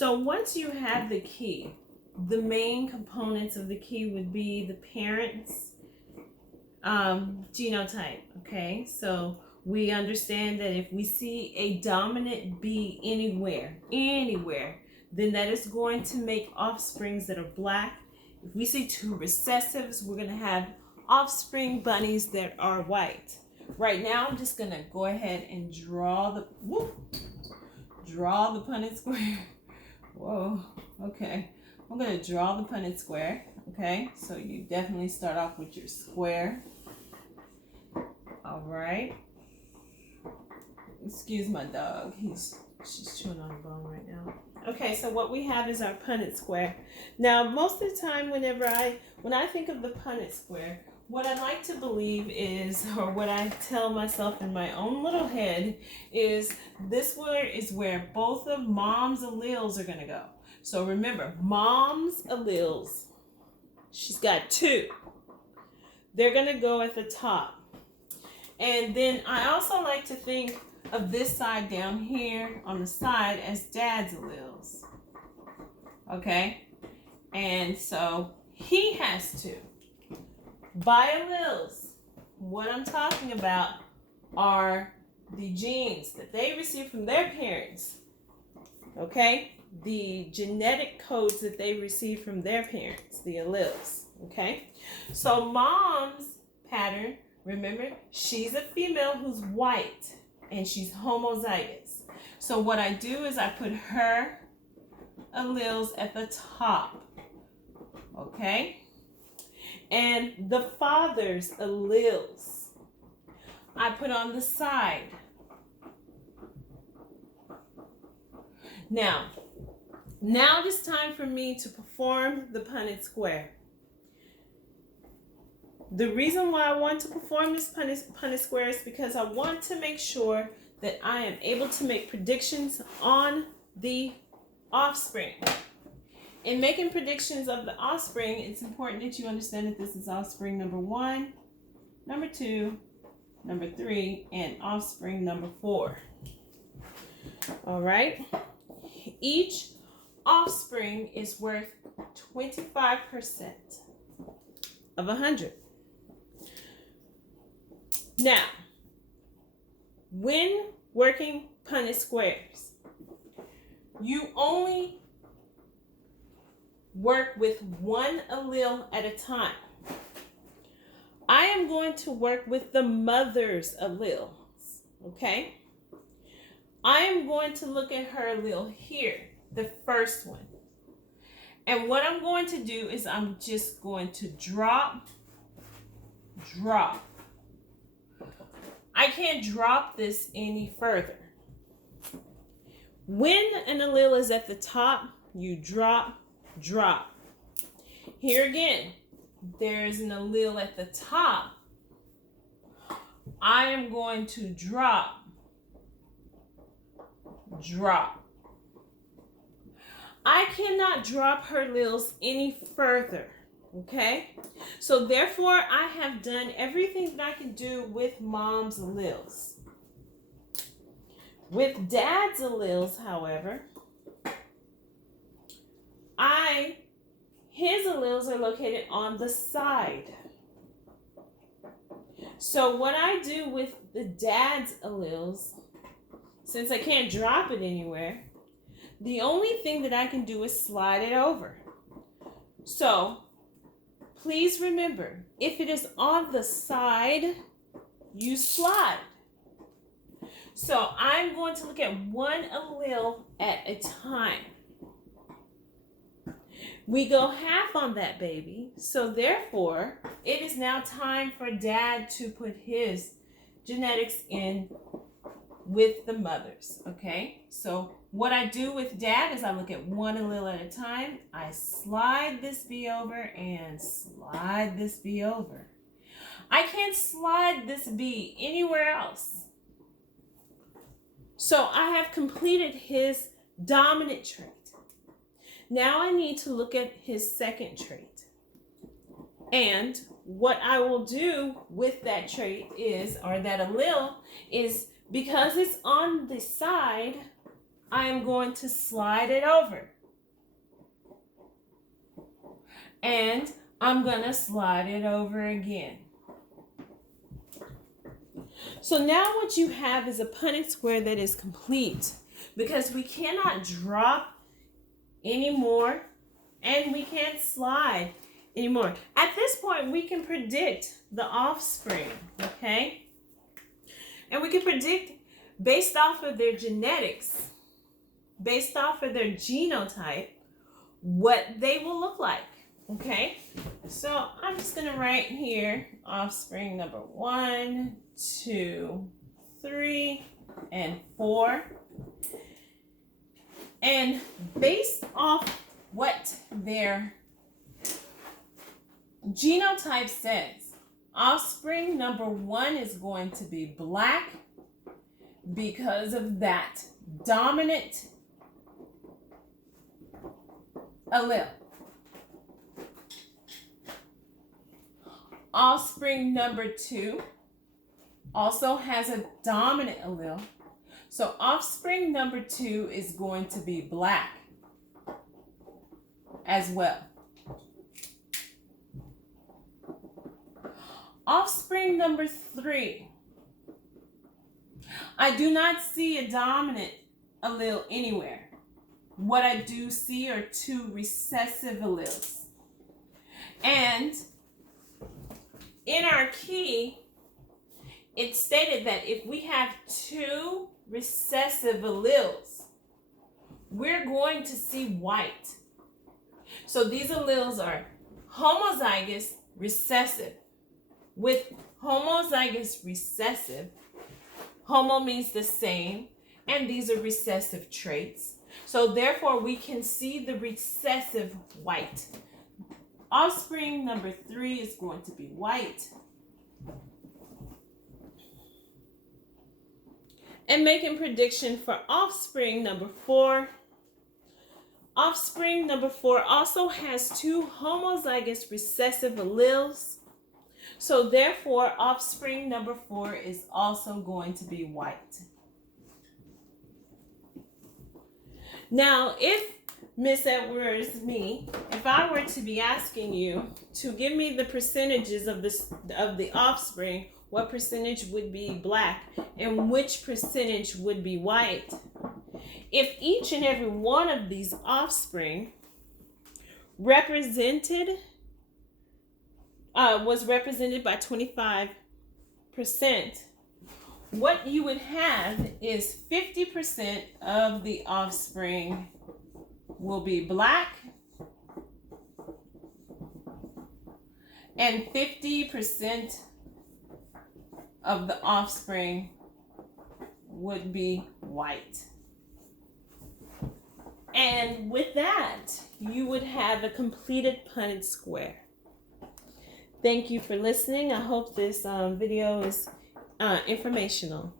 So once you have the key, the main components of the key would be the parents' genotype. Okay, so we understand that if we see a dominant B anywhere, then that is going to make offsprings that are black. If we see two recessives, we're going to have offspring bunnies that are white. Right now, I'm just going to go ahead and draw the Punnett square. Whoa, okay. I'm going to draw the Punnett square, okay? So you definitely start off with your square. All right. Excuse my dog. She's chewing on a bone right now. Okay, so what we have is our Punnett square. Now, most of the time, when I think of the Punnett square, what I like to believe is, or what I tell myself in my own little head, is this is where both of mom's alleles are going to go. So remember, mom's alleles, she's got two. They're going to go at the top. And then I also like to think of this side down here on the side as dad's alleles. Okay? And so he has two. By alleles, what I'm talking about are the genes that they receive from their parents. Okay? The genetic codes that they receive from their parents, the alleles. Okay? So mom's pattern, remember, she's a female who's white and she's homozygous. So what I do is I put her alleles at the top. Okay? And the father's alleles I put on the side. Now it is time for me to perform the Punnett square. The reason why I want to perform this Punnett square is because I want to make sure that I am able to make predictions on the offspring. In making predictions of the offspring, it's important that you understand that this is offspring number 1, number 2, number 3, and offspring number 4. All right? Each offspring is worth 25% of 100. Now, when working Punnett squares, you only work with one allele at a time. I am going to work with the mother's alleles, okay? I am going to look at her allele here, the first one. And what I'm going to do is I'm just going to drop. I can't drop this any further. When an allele is at the top, you drop. Here again, there's an allele at the top. I am going to drop. I cannot drop her alleles any further, okay? So therefore, I have done everything that I can do with mom's alleles. With dad's alleles, however, his alleles are located on the side. So what I do with the dad's alleles, since I can't drop it anywhere, the only thing that I can do is slide it over. So please remember, if it is on the side, you slide. So I'm going to look at one allele at a time. We go half on that baby, so therefore, it is now time for dad to put his genetics in with the mothers, okay? So what I do with dad is I look at one allele at a time. I slide this B over and slide this B over. I can't slide this B anywhere else. So I have completed his dominant trait. Now I need to look at his second trait. And what I will do with that trait is, or that allele is, because it's on the side, I am going to slide it over. And I'm going to slide it over again. So now what you have is a Punnett square that is complete, because we cannot drop anymore and we can't slide anymore. At this point, we can predict the offspring, okay? And we can predict based off of their genetics, based off of their genotype, what they will look like, okay? So I'm just gonna write here offspring number 1, 2, 3, and 4. And based off what their genotype says, offspring number 1 is going to be black because of that dominant allele. Offspring number 2 also has a dominant allele. So offspring number 2 is going to be black as well. Offspring number 3, I do not see a dominant allele anywhere. What I do see are 2 recessive alleles. And in our key, it stated that if we have 2 recessive alleles, we're going to see white. So these alleles are homozygous recessive. With homozygous recessive, homo means the same, and these are recessive traits. So therefore, we can see the recessive white. Offspring number 3 is going to be white. And making prediction for offspring number 4. Offspring number 4 also has 2 homozygous recessive alleles. So therefore, offspring number 4 is also going to be white. Now, if Miss Edwards, if I were to be asking you to give me the percentages of the offspring, what percentage would be black and which percentage would be white? If each and every one of these offspring was represented by 25%, what you would have is 50% of the offspring will be black and 50% of the offspring would be white. And with that, you would have a completed Punnett square. Thank you for listening. I hope this video is informational.